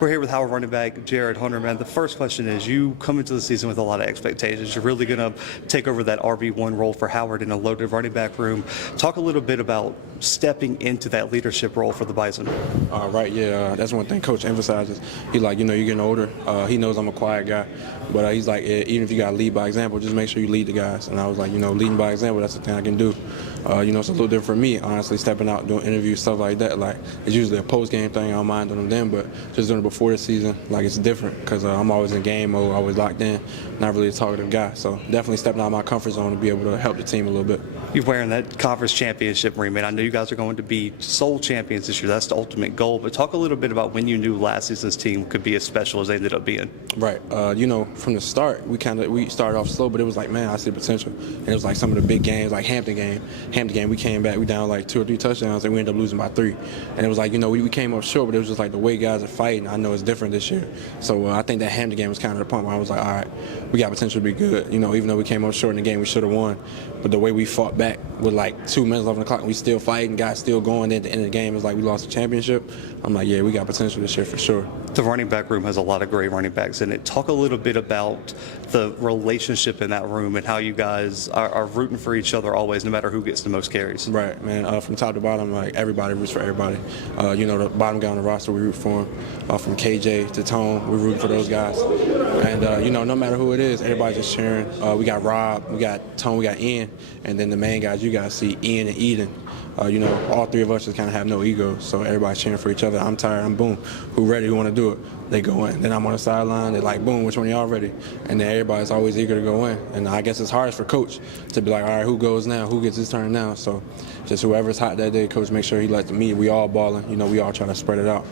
We're here with Howard running back Jarett Hunter, man. The first question is, you come into the season with a lot of expectations. You're really going to take over that RB1 role for Howard in a loaded running back room. Talk a little bit about stepping into that leadership role for the Bison. Right, yeah, that's one thing Coach emphasizes. He's like, you're getting older. He knows I'm a quiet guy, but he's like, even if you got to lead by example, just make sure you lead the guys. And I was like, leading by example, that's the thing I can do. It's a little different for me, honestly, stepping out, doing interviews, stuff like that. Like, it's usually a post-game thing. I don't mind doing them then, but just doing it before the season, like, it's different because I'm always in game mode, always locked in, not really a talkative guy. So definitely stepping out of my comfort zone to be able to help the team a little bit. You're wearing that conference championship ring, man. I know you guys are going to be sole champions this year. That's the ultimate goal. But talk a little bit about when you knew last season's team could be as special as they ended up being. Right. From the start, we started off slow, but it was like, man, I see potential. And it was like some of the big games, like Hampton game, we came back, we down like 2 or 3 touchdowns, and we ended up losing by 3. And it was like, we came up short, but it was just like the way guys are fighting. I know it's different this year. So I think that Hampton game was kind of the point where I was like, all right, we got potential to be good. Even though we came up short in the game, we should have won. But the way we fought back with like 2 minutes left on the clock, and we still fighting, guys still going. Then at the end of the game, it's like we lost the championship. I'm like, yeah, we got potential this year for sure. The running back room has a lot of great running backs in it. Talk a little bit about the relationship in that room and how you guys are rooting for each other always, no matter who gets the most carries. Right, man. From top to bottom, like everybody roots for everybody. The bottom guy on the roster, we root for him. From KJ to Tone, we root for those guys. And no matter who it is, everybody just cheering. We got Rob, we got Tone, we got Ian, and then the main guys you guys see, Ian and Eden. All 3 of us just kind of have no ego, so everybody's cheering for each other. I'm tired, I'm boom. Who ready, who want to do it? They go in. Then I'm on the sideline, they're like, boom, which one y'all ready? And then everybody's always eager to go in. And I guess it's hardest for Coach to be like, all right, who goes now? Who gets his turn now? So just whoever's hot that day, Coach make sure he lets me. We all balling. We all try to spread it out.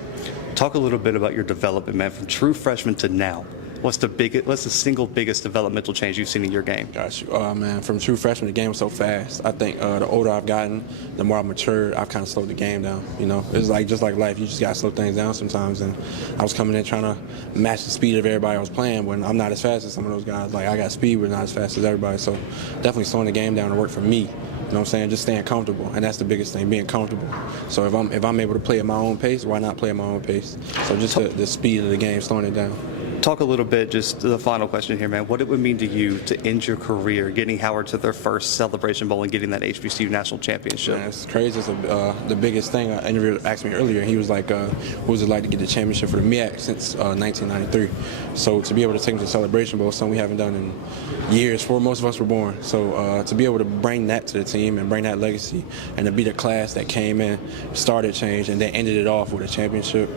Talk a little bit about your development, man, from true freshman to now. What's the single biggest developmental change you've seen in your game? Got you. Man, from true freshman, the game was so fast. I think the older I've gotten, the more I've matured, I've kind of slowed the game down. It's like just like life. You just got to slow things down sometimes. And I was coming in trying to match the speed of everybody I was playing when I'm not as fast as some of those guys. Like, I got speed, but not as fast as everybody. So definitely slowing the game down to work for me. You know what I'm saying? Just staying comfortable, and that's the biggest thing, being comfortable. So if I'm able to play at my own pace, why not play at my own pace? So just the speed of the game, slowing it down. Talk a little bit, just the final question here, man. What it would mean to you to end your career getting Howard to their first Celebration Bowl and getting that HBCU national championship? Man, it's crazy. It's the biggest thing. An interviewer asked me earlier. He was like, what was it like to get the championship for the MEAC since 1993? So to be able to take them to the Celebration Bowl, something we haven't done in years before most of us were born. So to be able to bring that to the team and bring that legacy and to be the class that came in, started change, and then ended it off with a championship,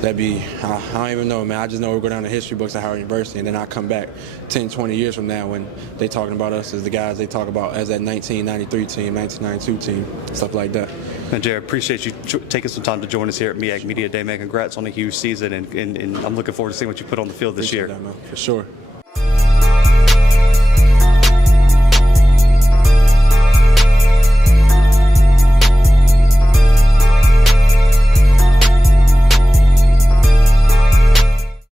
that'd be, I don't even know, man. I just know we'll go down the history books at Howard University, and then I'll come back 10, 20 years from now when they talking about us as the guys they talk about as that 1993 team, 1992 team, stuff like that. And Jarett, appreciate you taking some time to join us here at MEAC Media Day, man. Congrats on a huge season, and I'm looking forward to seeing what you put on the field this year. That, man, for sure.